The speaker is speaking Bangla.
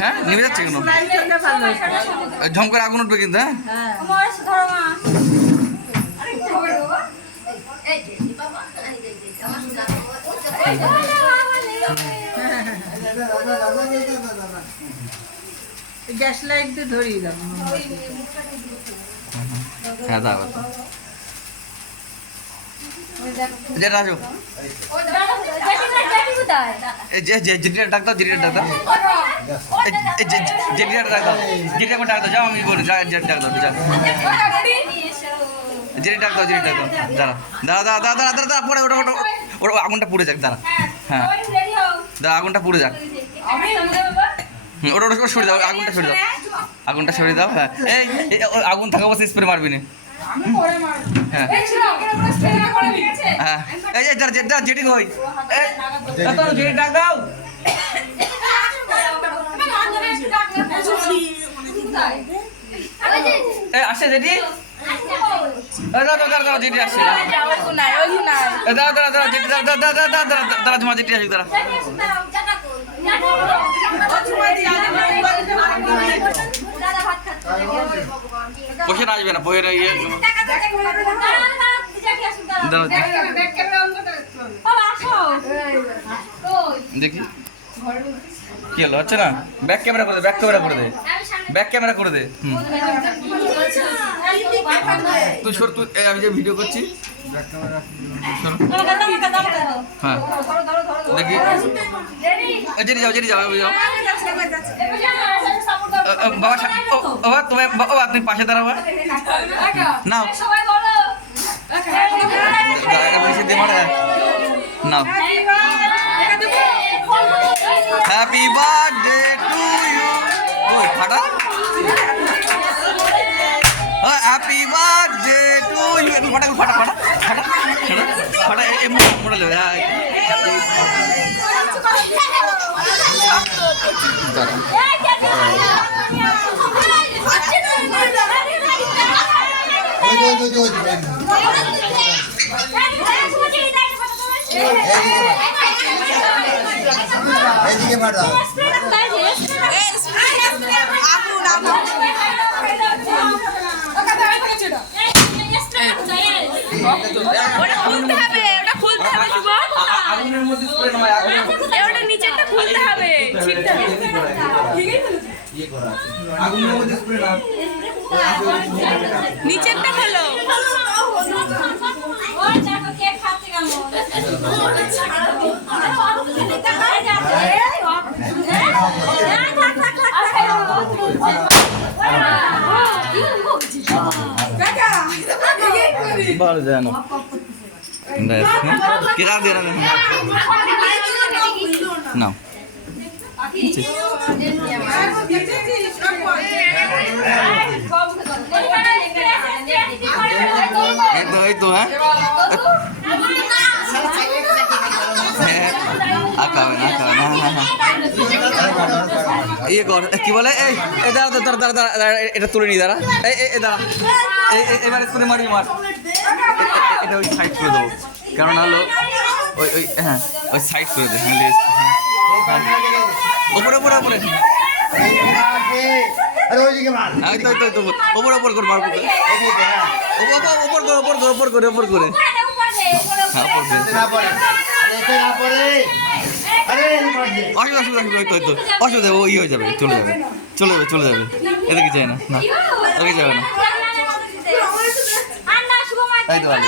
হ্যাঁ নেমে যাচ্ছে কেন? ঝম করে আগুন উঠবে কিন্তু। হ্যাঁ গ্যাস লাইট দিয়ে ধরিয়ে দাও। হ্যাঁ দাও যেটা আসো জেটিটা ডাক দাও, জেটিটা ডাক দাও, জেটিটা ডাক দাও, জেটিটা ডাক দাও, যাও আমি বলি জেটি ডাক দাও, যাও জেটি ডাক দাও, জেটি ডাক দাও, দাঁড়া দাঁড়া দাঁড়া দাঁড়া দাঁড়া দাঁড়া পড়ে ওটা ওটা ওটা আগুনটা পুড়ে যাক, দাঁড়া হ্যাঁ দাঁড়া আগুনটা পুড়ে যাক, ওটা ওটা সরে দাও, আগুনটা সরে দাও, আগুনটা সরে দাও। হ্যাঁ এই আগুন থাকা অবস্থা স্প্রে মারবি না। হ্যাঁ হ্যাঁ এই যে যেটা যেটি কই জেটি ডাক দাও, আসছে জেটি, দাঁড়া জেটি আসছে, দাঁড়া দাঁড়া দাঁড়া জেটি দাঁড়া দাঁড়া দাঁড়া দাঁড়া দাঁড়া তোমার জেটি আসুক, দাঁড়া বসে আসবে না বইয়ের ইয়ে দেখি কি হলো, হচ্ছে না? ব্যাক ক্যামেরা করে দে, ব্যাক ক্যামেরা করে দে, ব্যাক ক্যামেরা করে দে। তুই সর, তুই আমি যে ভিডিও করছি হ্যাঁ দেখি জেনে যাও, জেনে যাও, যাও বাবা, বাবা তুমি বাবা তুমি পাশে দাঁড়াবা নাও নাও, হ্যাপি বার্থডে টু ইউ, ওই ফাটা, হ্যাপি বার্থডে টু ইউ, ফাটা ফাটা ফাটা ফাটা ফাটা এই মোড়া লে এদিকে পাঠাও নিচেরটা হলো ভালো যায় না কি রাখ দিয়ে নাও এই তো হ্যাঁ আঁকাবে না ইয়ে কর কি বলে এই দাঁড়া তো দাঁড়া দাঁড়া এটা তুলে নি, দাঁড়া এই দাঁড়া এবার স্কুলে মারি মার, এটা ওই সাইড করে দেবো, কারণ হলো ওই ওই হ্যাঁ ওই সাইড করে দে, ওপরে ওপরে ওপরে ওপর ওপর করে মারবো, ওপর করে ওপর করে ওপর করে ওপর করে হ্যাঁ ওপর করে অসুবিধা ও হয়ে যাবে, চলে যাবে চলে যাবে চলে যাবে, এটা কি চাই না, না ওকে যাবে না, তাই তো ভালো।